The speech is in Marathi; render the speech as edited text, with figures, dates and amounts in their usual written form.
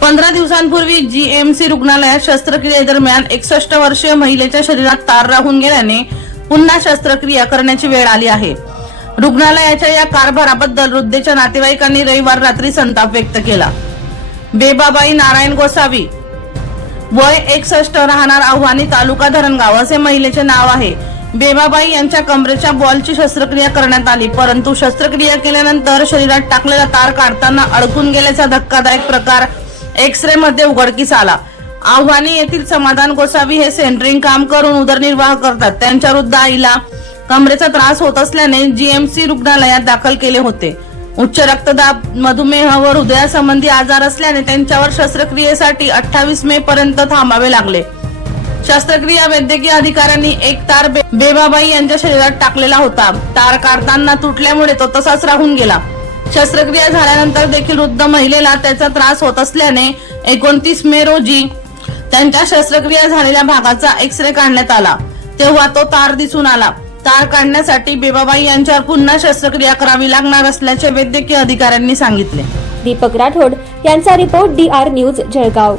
पंधरा दिवसांपूर्वी जीएमसी रुग्णालयात शस्त्रक्रियेदरम्यान 61 वर्षीय महिलेच्या शरीरात तार राहून गेल्याने पुन्हा शस्त्रक्रिया करण्याची वेळ आली आहे। रुग्णालयाच्या या कारभाराबद्दल वृद्धेच्या नातेवाईकांनी रविवार रात्री संताप व्यक्त केला। बेबाबाई नारायण गोसावी, वय 61, राहणार आव्हानी, तालुका धरणगाव असे महिलेचे नाव आहे। बेबाबाई यांच्या कमरेच्या बॉलची शस्त्रक्रिया करण्यात आली, परंतु शस्त्रक्रिया केल्यानंतर शरीरात टाकलेला तार काढताना अडकून गेल्याचा धक्कादायक प्रकार एक्स-रे मध्ये उघडकीस आला। आव्हानी येथील समाधान गोसावी हे सेंटरिंग काम करून उदरनिर्वाह करतात। त्यांच्या वृद्ध आईला कमरेचा त्रास होत असल्याने जीएमसी रुग्णालयात दाखल केले होते। उच्च रक्तदाब, मधुमेह व हृदयासंबंधी आजार असल्याने त्यांच्यावर शस्त्रक्रियेसाठी 28 मे पर्यंत थांबावे लागले। शस्त्रक्रिया वैद्यकीय अधिकाऱ्यांनी एक तार बेबाबाई यांच्या शरीरात टाकलेला होता। तार काढताना तुटल्यामुळे तो तसाच राहून गेला। शस्त्रक्रिया झाल्यानंतर देखील वृद्ध महिलेला त्याचा त्रास होत असल्याने 29 मे रोजी त्यांच्या शस्त्रक्रिया झालेल्या भागाचा एक्स-रे काढण्यात आला, तेव्हा तो तार दिसून आला। तार काढण्यासाठी बेबाबाई यांच्यावर पुन्हा शस्त्रक्रिया करावी लागणार असल्याचे वैद्यकीय अधिकाऱ्यांनी सांगितले। दीपक राठोड यांचा रिपोर्ट DR न्यूज जळगाव।